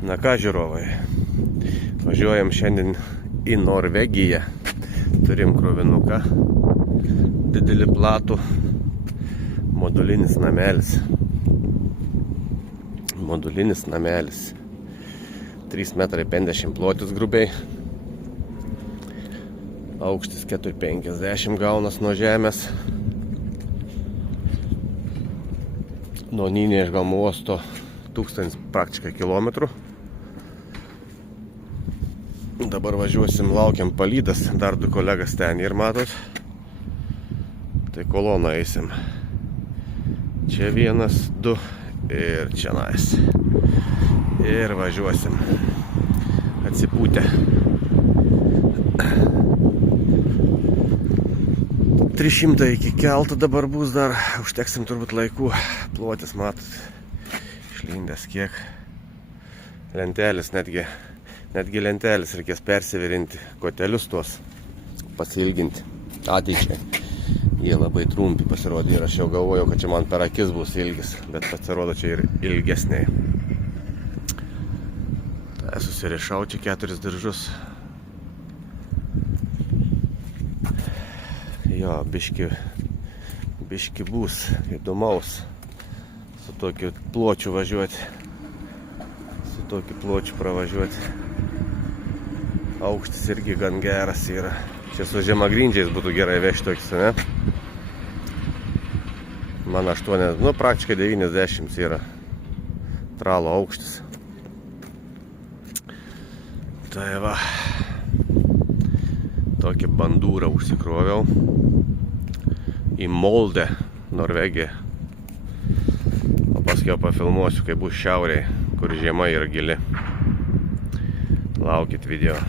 Na ką, žiūrovai, važiuojam šiandien į Norvegiją. Turim krovinuką, didelį platų, modulinis namelis. Modulinis namelis. 3,50 m plotis grubiai. Aukštis 4,50 m gaunas nuo žemės. Nuo Nyniežgalmo uosto 1000 praktiškai kilometrų. Dabar važiuosim, laukiam palydas, dar 2 kolegas ten ir matot. Tai koloną eisim. Čia 1, 2 ir čia nais. Ir važiuosim. Atsipūtę. 300 iki kelto dabar bus dar. Užteksim turbūt laikų. Plotis matot. Išlindęs kiek. Lentelis netgi lentelis reikės persivirinti, kotelius tuos pasilginti ateičiai. Jie labai trumpi pasirodė ir aš jau galvojau, kad čia man per akis bus ilgis, bet pasirodo čia ir ilgesniai. Tai susirišau čia 4 diržus. Jo, biški bus įdomaus su tokiu pločiu važiuoti. Su tokiu pločiu pravažiuoti. Aukštis irgi gan geras yra. Čia su žemagrindžiais būtų gerai vežti tokius, ne? Man 8, nu praktiškai 90 yra tralo aukštis. Tai va. Tokį bandūrą užsikroviau. Į Moldę, Norvegiją. O paskui pafilmuosiu, kai bus šiaurėje, kur žiema yra gili. Laukit video.